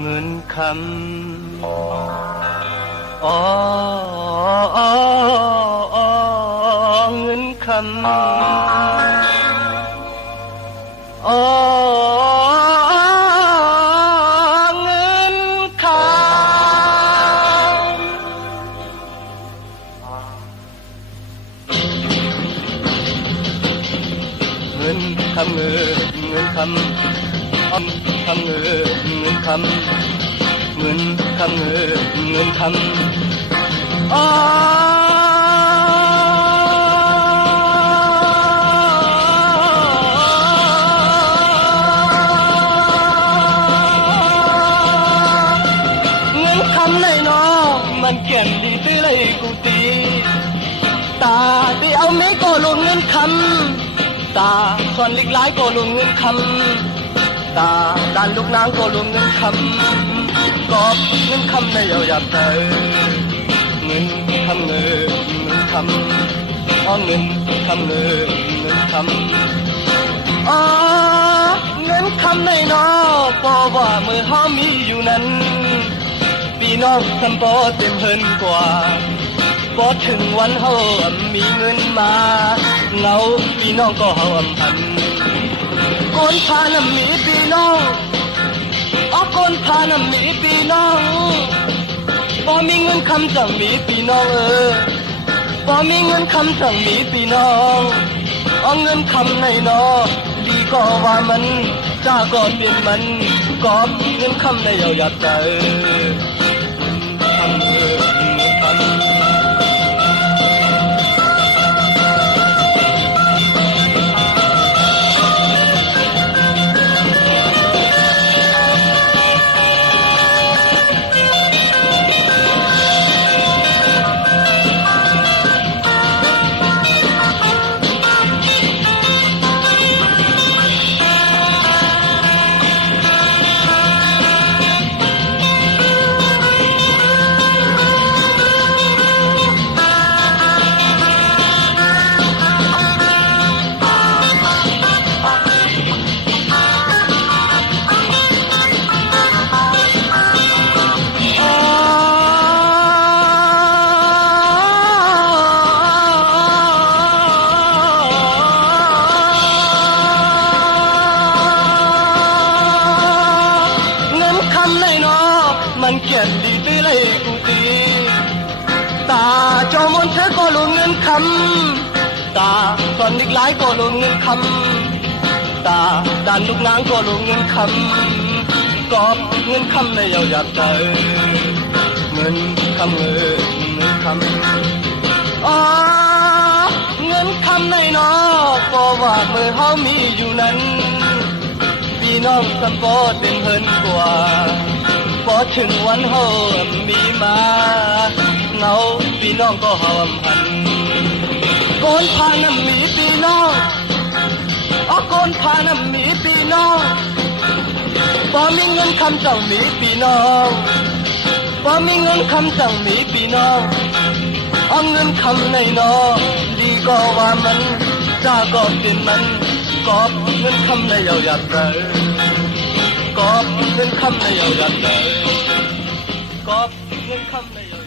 เงินคำอ๋อเงินคำอ๋อเงินคำเงินคำเงินเงินคำเงินเงิน คำเงินคำเงินเงินคำอ๋อเงินคำในน้องมันแก่นดีตื้อเลยกูตีตาที่เอาไม่ก็ลงเงินคำตาส่วนล็กหลายก็ลงเงินคำ ตาด้านลูกนางก็ลงเงินคำกอบเงินคำในเอาอยากเธอเงินคำเงินเงินคำอ๋อเงินคำเงินเงินคำอ๋อเงินคำในนอพอว่ามือห้ามีอยู่นั้นพี่น้องทำพอเต็มเฮินกว่าพอถึงวันเฮามีเงินมาเงาพี่น้องก็เฮาอำพัน โกนพานมีพี่น้องอ๋อโกนพานมีพี่น้องพอมีเงินคำจังมีพี่น้องเออพอมีเงินคำจังมีพี่น้องเอาเงินคำในนอดีก็ว่ามันจ้าก็เปลี่ยนมันกอบเงินคำในเอาอยากจ มันเขียนดีตื้อเลยกูตีตาจอมนเธอก็ลงเงินคำตาตอนอีกหลายก็ลงเงินคำตาด้านลูกนางก็ลงเงินคำกอบเงินคำในเอาอยากเจเงินคำเงินเงินคำอ๋อเงินคำในนอก็ว่าเมื่อเฮามีอยู่นั้นพี่น้องสมบูรณ์เป็นเพิ่นกว่า พอถึงวันเฮามีมาเงาพี่น้องก็หอมพันโกนพาน้ำมีพี่น้องอ๋อโกนพาน้ำมีพี่น้องพอมีเงินคำจังมีพี่น้องพอมีเงินคำจังมีพี่น้องเอาเงินคำในนอดีก็ว่ามันจ้าก็เป็นมันกอบเงินคำในเอาอยากเจอกอบเงินคำในเอาอยากเจอกอบเงินคำใน